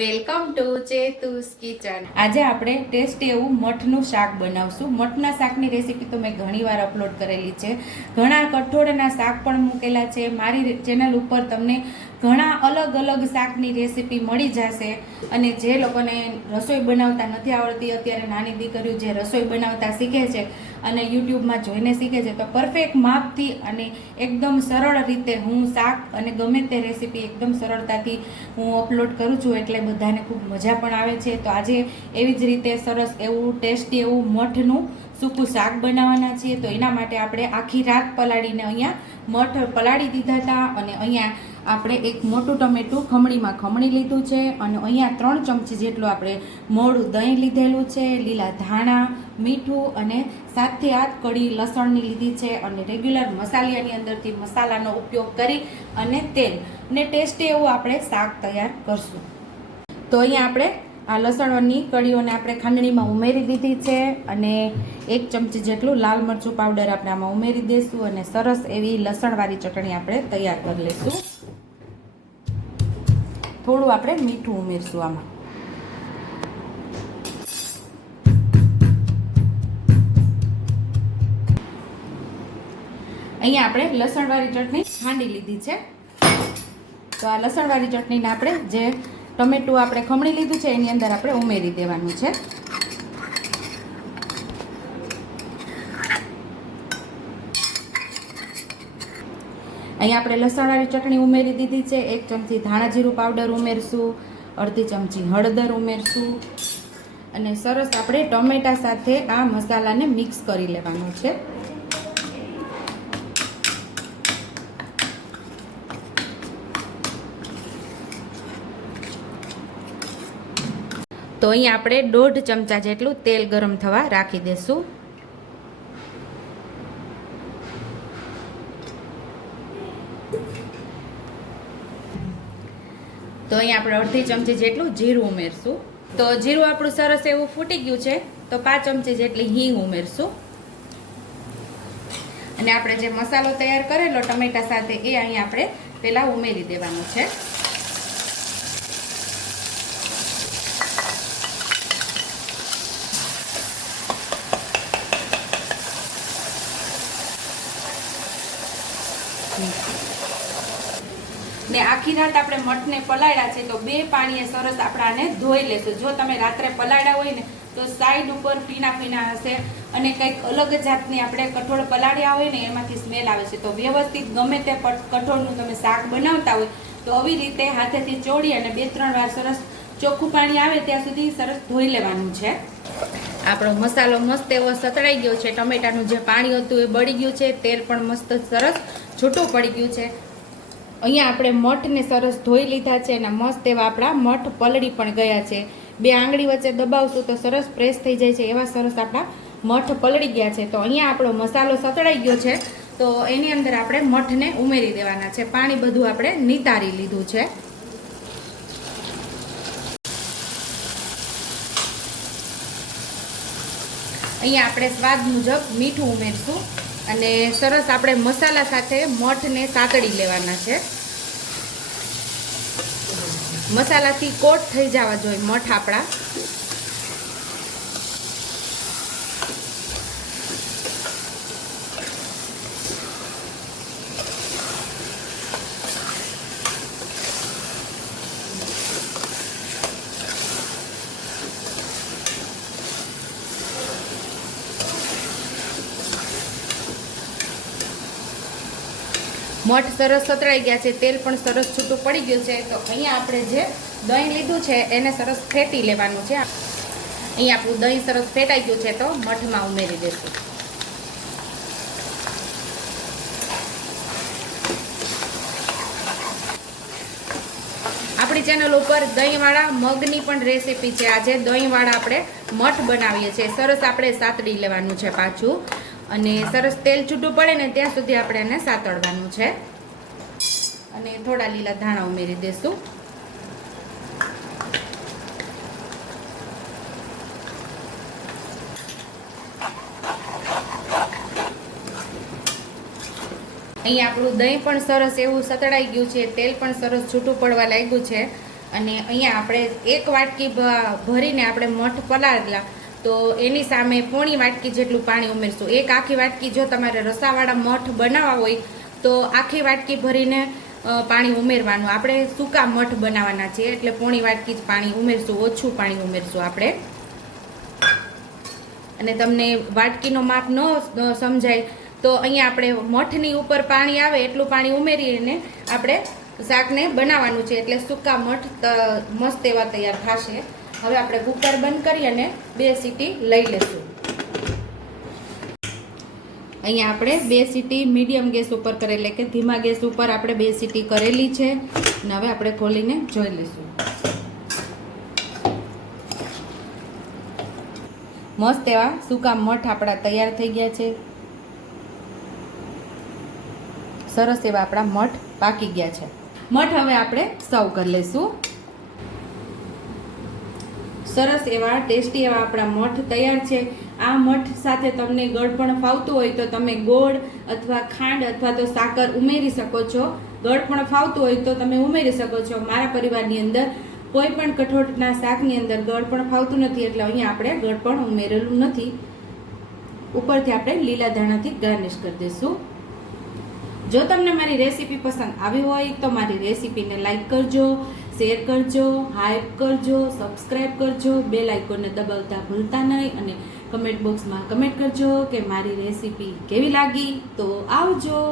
Welcome to ચેતુસ kitchen. આજે આપણે tasty એવું મઠનું શાક બનાવશું। મઠના શાકની રેસીપી તો મેં ઘણીવાર અપલોડ કરેલી છે, ઘણા કઠોળના શાક પણ મૂકેલા છે મારી ચેનલ ઉપર। તમને ઘણા અલગ અલગ શાકની રેસીપી મળી જશે। અને જે લોકોને રસોઈ બનાવતા નથી આવડતી, અત્યારે નાની દીકરીઓ જે રસોઈ બનાવતા શીખે છે અને યુટ્યુબમાં જોઈને શીખે છે, તો પરફેક્ટ માપથી અને એકદમ સરળ રીતે હું શાક અને ગમે તે રેસીપી એકદમ સરળતાથી હું અપલોડ કરું છું, એટલે બધાને ખૂબ મજા પણ આવે છે। તો આજે એવી જ રીતે સરસ એવું ટેસ્ટી એવું મઠનું સૂકું શાક બનાવવાના છીએ। તો એના માટે આપણે આખી રાત પલાળીને અહીંયા મઠ પલાળી દીધા હતા, અને અહીંયા આપણે એક મોટું ટમેટું ખમણી લીધું છે, અને અહીંયા 3 ચમચી જેટલું આપણે મોળું દહીં લીધેલું છે, લીલા ધાણા, મીઠું અને 7 થી 8 કળી લસણની લીધી છે, અને રેગ્યુલર મસાલિયાની અંદરથી મસાલાનો ઉપયોગ કરી અને તેલ ને ટેસ્ટી એવું આપણે શાક તૈયાર કરશું। તો અહીંયા આપણે આ લસણની કળીઓને આપણે ખાંડણીમાં ઉમેરી દીધી છે, અને 1 ચમચી જેટલું લાલ મરચું પાવડર આપણે આમાં ઉમેરી દઈશું, અને સરસ એવી લસણવાળી ચટણી આપણે તૈયાર કરી લઈશું। થોડું આપણે મીઠું ઉમેરશું આમાં। અહીંયા આપણે લસણવાળી ચટણી ખાંડી લીધી છે। તો આ લસણવાળી ચટણીને આપણે જે ટમેટું આપણે ખમણી લીધું છે એની અંદર આપણે ઉમેરી દેવાનું છે। અહીંયા આપણે લસણવાળી ચટણી ઉમેરી દીધી છે। 1 ચમચી ધાણા જીરું પાવડર ઉમેરશું, અડધી ચમચી હળદર ઉમેરશું, અને સરસ આપણે ટમેટા સાથે આ મસાલાને મિક્સ કરી લેવાનો છે। તો અહીંયા આપણે 1.5 ચમચા જેટલું તેલ ગરમ થવા રાખી દઈશું। તો અહીંયા આપણે અડધી ચમચી જેટલું જીરું ઉમેરશું। તો જીરું આપણું સરસ એવું ફૂટી ગયું છે, તો 5 ચમચી જેટલી હિંગ ઉમેરશું, અને આપણે જે મસાલો તૈયાર કરેલો ટમેટા સાથે એ અહીંયા આપણે પહેલા ઉમેરી દેવાનો છે। ને આખી રાત આપણે મઠને પલાળ્યા છે, તો 2 પાણીએ સરસ આપણે આને ધોઈ લેશું। જો તમે રાત્રે પલાળ્યા હોય ને તો સાઈડ ઉપર ફીણા હશે, અને કંઈક અલગ જાતની આપણે કઠોળ પલાળ્યા હોય ને એમાંથી સ્મેલ આવે છે। તો વ્યવસ્થિત ગમે તે કઠોળનું તમે શાક બનાવતા હોય તો આવી રીતે હાથેથી ચોળી અને 2-3 વાર સરસ ચોખ્ખું પાણી આવે ત્યાં સુધી સરસ ધોઈ લેવાનું છે। આપણો મસાલો મસ્ત એવો સતળાઈ ગયો છે, ટમેટાનું જે પાણી હતું એ બળી ગયું છે, તેલ પણ મસ્ત સરસ છૂટું પડી ગયું છે। અહીંયા આપણે મઠને સરસ ધોઈ લીધા છે, અને મસ્ત એવા આપણા મઠ પલળી પણ ગયા છે। 2 આંગળી વચ્ચે દબાવશું તો સરસ પ્રેસ થઈ જાય છે, એવા સરસ આપણા મઠ પલળી ગયા છે। તો અહીંયા આપણો મસાલો સતળાઈ ગયો છે, તો એની અંદર આપણે મઠને ઉમેરી દેવાના છે। પાણી બધું આપણે નિતારી લીધું છે। અહીંયા આપણે સ્વાદ મુજબ મીઠું ઉમેરશું, અને સરસ આપણે મસાલા સાથે મઠને સાતળી લેવાના છે। મસાલાથી કોટ થઈ જવા જોઈએ મઠ આપણા। મઠ સરસ સતળાઈ ગયા છે, તેલ પણ સરસ છૂટું પડી ગયું છે। તો અહીંયા આપણે જે દહીં લીધું છે એને સરસ ફેટી લેવાનું છે। અહીંયા આપણું દહીં સરસ ફેટાઈ ગયું છે, તો મઠમાં ઉમેરી દઈશું। આપણી ચેનલ ઉપર દહીંવાળા મગની પણ રેસીપી છે। આજે દહીંવાળા આપણે મઠ બનાવીએ છીએ। સરસ આપણે સાતડી લેવાનું છે પાછું, અને સરસ તેલ છૂટું પડે ને ત્યાં સુધી આપણે એને સાતળવાનું છે, અને થોડા લીલા ધાણા ઉમેરી દઈશું। અહીં આપણું દહીં પણ સરસ એવું સતળાઈ ગયું છે, તેલ પણ સરસ છૂટું પડવા લાગ્યું છે, અને અહીંયા આપણે 1 વાટકી ભરીને આપણે મઠ પલાળેલા, તો એની સામે પોણી વાટકી જેટલું પાણી ઉમેરશું. 1 આખી વાટકી જો તમારે રસાવાળા મઠ બનાવવા હોય તો આખી વાટકી ભરીને પાણી ઉમેરવાનું. આપણે સૂકા મઠ બનાવવાના છે એટલે પોણી વાટકી જ પાણી ઉમેરશું, ઓછું પાણી ઉમેરશું આપણે. અને તમને વાટકીનો માપ ન સમજાય તો અહીંયા આપણે મઠની ઉપર પાણી આવે એટલું પાણી ઉમેરીને આપણે શાકને બનાવવાનું છે, એટલે સૂકા મઠ મસ્ત એવા તૈયાર થશે. હવે આપણે કુકર બંધ કરી અને 2 સીટી લઈ લેશું. અહીંયા આપણે 2 સીટી મીડિયમ ગેસ ઉપર કરેલી કે ધીમા ગેસ ઉપર આપણે 2 સીટી કરેલી છે. અને હવે આપણે ખોલીને જોઈ લઈશું. મસ્ત એવા સૂકા મઠ આપણા તૈયાર થઈ ગયા છે. સરસ એવા આપણા મઠ પાકી ગયા છે. મઠ હવે આપણે સર્વ કરી લઈશું. સરસ એવા ટેસ્ટી એવા આપણા મઠ તૈયાર છે. આ મઠ સાથે તમને ગળ પણ ફાવતું હોય તો તમે ગોળ અથવા ખાંડ અથવા તો સાકર ઉમેરી શકો છો. ગળ પણ ફાવતું હોય તો તમે ઉમેરી શકો છો. મારા પરિવારની અંદર કોઈ પણ કઠોળના શાકની અંદર ગળ પણ ફાવતું નથી એટલે અહીંયા આપણે ગળ પણ ઉમેરેલું નથી. ઉપરથી આપણે લીલા ધાણાથી ગાર્નિશ કરી દઈશું. જો તમને મારી રેસીપી પસંદ આવી હોય તો મારી રેસીપીને લાઈક કરજો, શેર કરજો, હાઈપ કરજો, સબસ્ક્રાઈબ કરજો, બેલ આઇકોનને દબાવતા ભૂલતા નહીં અને કમેન્ટ બોક્સમાં કમેન્ટ કરજો કે મારી રેસીપી કેવી લાગી. તો આવજો.